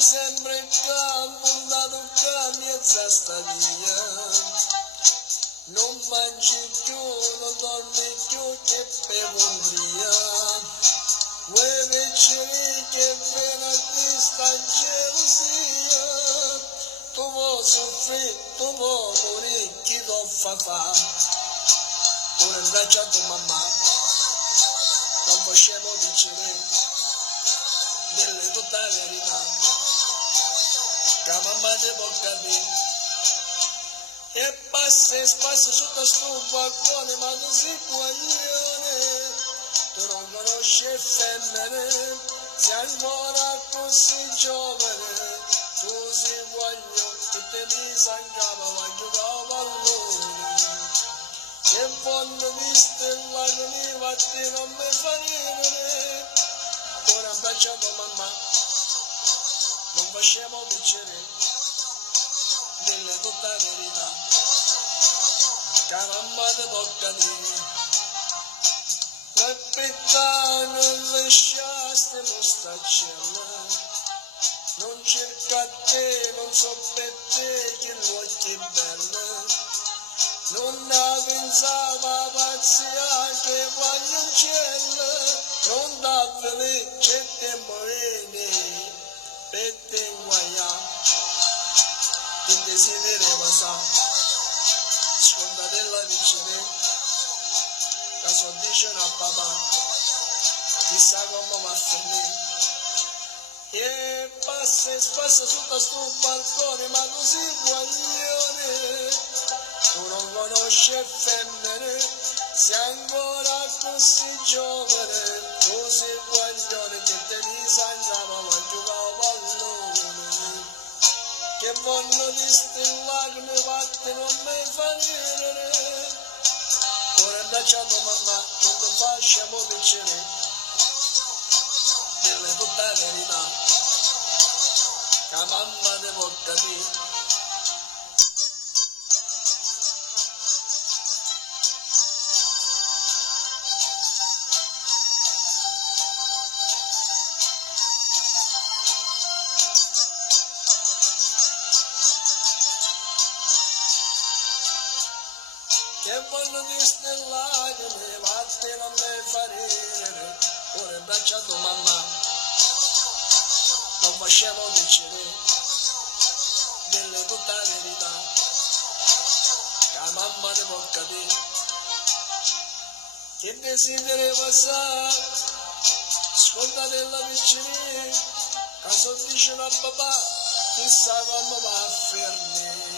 sempre camminato mezza stadia, non mangi più, non dormi più che per umbria, vuoi piacere che pena di sta gelosia, tu vuoi soffrire, tu vuoi morire, chi lo fa? Ora abbracciato mamma, non facciamo piacere delle tutta verità, che mamma ti può capire. E passa sotto sto balcone, ma tu sei guaglione, tu non conosci femmine, sei ancora così giovane, tu sei guaglio, che te mi sangrava, ma giocavo a pallone, che voglio viste che mi vatti non mi fa ridere, ora abbracciato mamma, non facciamo piacere delle tutta verità, che mamma ti può capire. La pietà non lasciaste mostacella, non cerca te, non so per te che l'occhi bella, non la pensava pazzia che voglio in cielo, non da felice tempo morire, per te guagliare. Il desiderio sa, scontatela vincere, la soddisce a papà, chissà come va a finire. E passa sotto sto balcone, ma tu sei guaglione, tu non conosci femmine, sei ancora così giovane, tu sei guaglione che te mi sangrava, ma giocavo a pallone, che voglio di stella che mi batte non mi fa ridere, ora abbracciato mamma, non ti facciamo piacere delle tutta verità, che mamma ti può capire. Che voglio di stella che mi batte non mi fa ridere, ora abbracciato mamma, non facciamo piacere delle tutta verità, che mamma ti può capire, che desiderio passare, scontatela piacere, che so dice a papà, chissà come va a fermare.